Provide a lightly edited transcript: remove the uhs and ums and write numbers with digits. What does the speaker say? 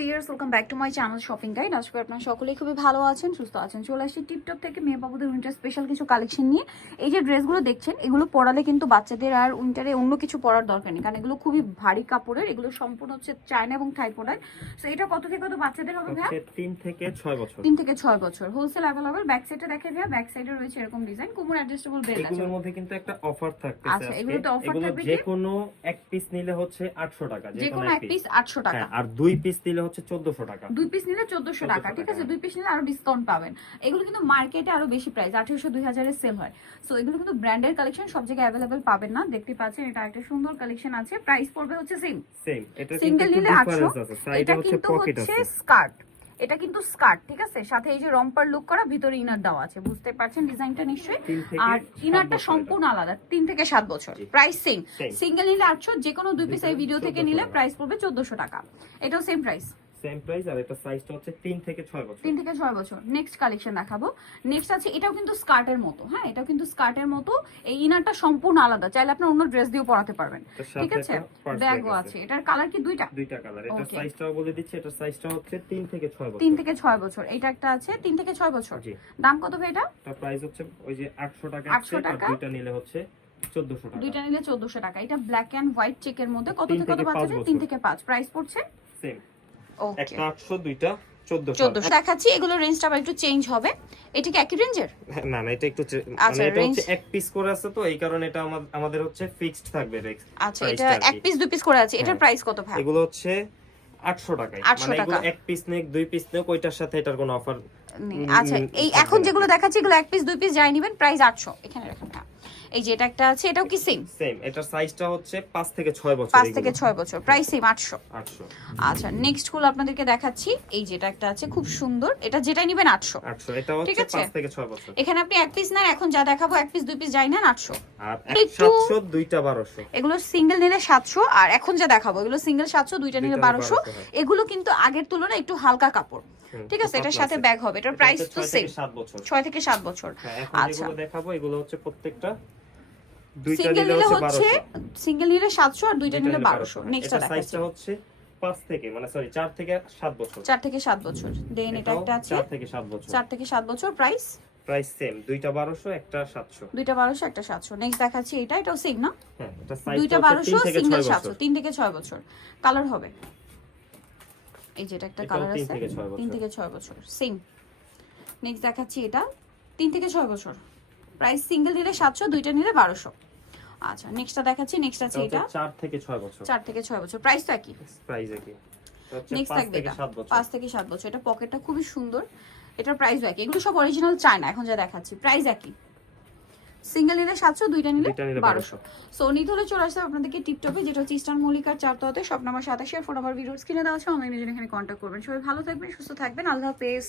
Viewers, welcome back to my channel shopping guide. আশা করি আপনারা সকলেই খুবই ভালো আছেন, সুস্থ আছেন। চলে আসছি টিপটপ থেকে মেয়ে বাবুদের উইন্টার স্পেশাল কিছু কালেকশন নিয়ে। এই যে ড্রেসগুলো দেখছেন, এগুলো পরালে কিন্তু বাচ্চাদের আর উইন্টারে অন্য কিছু পরার দরকার নেই, কারণ এগুলো খুবই ভারী কাপড়ের। এগুলো সম্পূর্ণ হচ্ছে চায়না এবং থাই প্রোডাক্ট। সো এটা কত থেকে কত বাচ্চাদের হবে ভাইয়া? 3 থেকে 6 বছর। 3 থেকে 6 বছর হোলসেল अवेलेबल। ব্যাক সাইডে দেখে ভাইয়া, ব্যাক সাইডে রয়েছে এরকম ডিজাইন, কোমর অ্যাডজাস্টেবল বেল্ট আছে। এগুলোর মধ্যে কিন্তু একটা অফার থাকতেছে আচ্ছা, এগুলো তো অফার থাকবে কি? যে কোনো এক পিস নিলে হচ্ছে 800 টাকা, যে কোনো এক পিস 800 টাকা। আর দুই পিস নিলে হচ্ছে 1400 টাকা। দুই পিস নিলে 1400 টাকা, ঠিক আছে। দুই পিস নিলে আরো ডিসকাউন্ট পাবেন। এগুলো কিন্তু মার্কেটে আরো বেশি প্রাইস, 1800 2000 এর সেল হয়। সো এগুলো কিন্তু ব্র্যান্ডের কালেকশন, সব জায়গায় अवेलेबल পাবেন না। দেখতে পাচ্ছেন এটা একটা সুন্দর কালেকশন আছে। প্রাইস পড়বে হচ্ছে সেম। এটা সিঙ্গেল নিলে 800। সাইডে এটা হচ্ছে কিন্তু পকেট হচ্ছে আছে। স্কার্ট, এটা কিন্তু স্কার্ট, ঠিক আছে। সাথে এই যে রম্পার লুক করা, ভিতরে ইনার দেওয়া আছে, বুঝতে পারছেন ডিজাইনটা নিশ্চয়ই। আর ইনারটা সম্পূর্ণ আলাদা, 3 থেকে 7 বছর। Price same. সিঙ্গেল নিলে 800, যে কোনো দুই পিস এই ভিডিও থেকে নিলে প্রাইস পড়বে 1400 টাকা। এটাও সেম প্রাইস। Same price. আর এটা সাইজটা হচ্ছে 3 থেকে 6 বছর। 3 থেকে 6 বছর। নেক্সট কালেকশন দেখাবো। নেক্সট আছে, এটাও কিন্তু স্কার্টের মতো। হ্যাঁ, এটাও কিন্তু স্কার্টের মতো। এই ইনারটা সম্পূর্ণ আলাদা, চাইলে আপনি অন্য ড্রেস দিয়েও পরাতে পারবেন, ঠিক আছে। ব্যাগও আছে। এটার কালার কি দুইটা কালার। এটা সাইজটাও বলে দিচ্ছি, এটা সাইজটা হচ্ছে 3 থেকে 6 বছর। 3 থেকে 6 বছর। এটা একটা আছে 3 থেকে 6 বছর। জি। দাম কত ভাই এটা? এটা প্রাইস হচ্ছে ওই যে 800 টাকা। 800 টাকা। আর দুইটা নিলে হচ্ছে 1400 টাকা। দুইটা নিলে 1400 টাকা। এটা ব্ল্যাক এন্ড হোয়াইট চেকের মধ্যে। কত থেকে কত বাচ্চাদের? 3 থেকে 5। প্রাইস পড়ছে সেম। ওকে। একটা 800, দুইটা 1400 দেখাচ্ছি। এগুলো রেঞ্জটা আবার একটু চেঞ্জ হবে। এটা কি একই রেঞ্জের? না না, এটা একটু মানে এটা হচ্ছে এক পিস করে আছে, তো এই কারণে এটা আমাদের হচ্ছে ফিক্সড থাকবে রেক্স। আচ্ছা, এটা এক পিস দুই পিস করে আছে। এটার প্রাইস কত ভাই? এগুলো হচ্ছে 800 টাকায়। 800 মানে টাকা। এগুলো এক পিস নেক, দুই পিস নেক, ওইটার সাথে এটার কোনো অফার নেই। আচ্ছা, এই এখন যেগুলো দেখাচ্ছি এগুলো এক পিস দুই পিস যাই নেবেন, প্রাইস 800। এখানে রাখুন না। এই যে এটা একটা আছে, এটাও কি সেম? সেম। এটার সাইজটা হচ্ছে 5 থেকে 6 বছর। 5 থেকে 6 বছর। Price same 800। 800। আচ্ছা, নেক্সট গুলো আপনাদেরকে দেখাচ্ছি। এই যেটা একটা আছে খুব সুন্দর, এটা যেটাই নেবেন 800। 800। এটা হচ্ছে 5 থেকে 6 বছর। এখানে আপনি এক পিস নেন, এখন যা দেখাবো এক পিস দুই পিস যাই নেন 800। আর 700, দুইটা 1200। এগুলো সিঙ্গেল নিলে 700, আর এখন যা দেখাবো এগুলো সিঙ্গেল 700, দুইটা নিলে 1200। এগুলো কিন্তু আগের তুলনায় একটু হালকা কাপড়, ঠিক আছে। এটার সাথে ব্যাগ হবে। এটার প্রাইস তো সেম, 6 থেকে 7 বছর। এখন যেগুলো দেখাবো এগুলো হচ্ছে প্রত্যেকটা সিঙ্গেল নিলে হচ্ছে সিঙ্গেল নিলে 700 আর দুইটা নিলে 1200। নেক্সটটা দেখাচ্ছি। সাইজটা হচ্ছে 5 থেকে মানে সরি 4 থেকে 7 বছর। 4 থেকে 7 বছর। দেন এটা একটা আছে 4 থেকে 7 বছর। 4 থেকে 7 বছর। Price same. দুইটা 1200, একটা 700। দুইটা 1200, একটা 700। নেক্সট দেখাচ্ছি এটাও সেম না? হ্যাঁ, এটা সাইজ দুইটা 1200, সিঙ্গেল 700। 3 থেকে 6 বছর। কালার হবে এই যেটা একটা কালার আছে, 3 থেকে 6 বছর সেম। নেক্সট দেখাচ্ছি এটা 3 থেকে 6 বছর। প্রাইস সিঙ্গেল নিলে 700, দুইটা নিলে 1200। আচ্ছা, নেক্সটটা দেখাচ্ছি। নেক্সট আছে এটা 4 থেকে 6 বছর। 4 থেকে 6 বছর। প্রাইস তো একই। প্রাইস একই। নেক্সট থাকবে এটা 5 থেকে 7 বছর। এটা পকেটটা খুবই সুন্দর, এটার প্রাইস একই। এগুলো সব অরিজিনাল চায়না, এখন যা দেখাচ্ছি প্রাইস একই। সিঙ্গেল নিলে 700, দুইটা নিলে 1200। সো নিতে হলে চলে আসতে আপনাদেরকে টিপটপে, যেটা হচ্ছে ইস্টার্ন মল্লিকার 4 তলাতে, shop number 27, phone number videos কিনে দেওয়া আছে। অনলাইনে এখানে কন্ট্যাক্ট করবেন। সবাই ভালো থাকবেন, সুস্থ থাকবেন। আল্লাহ হাফেজ।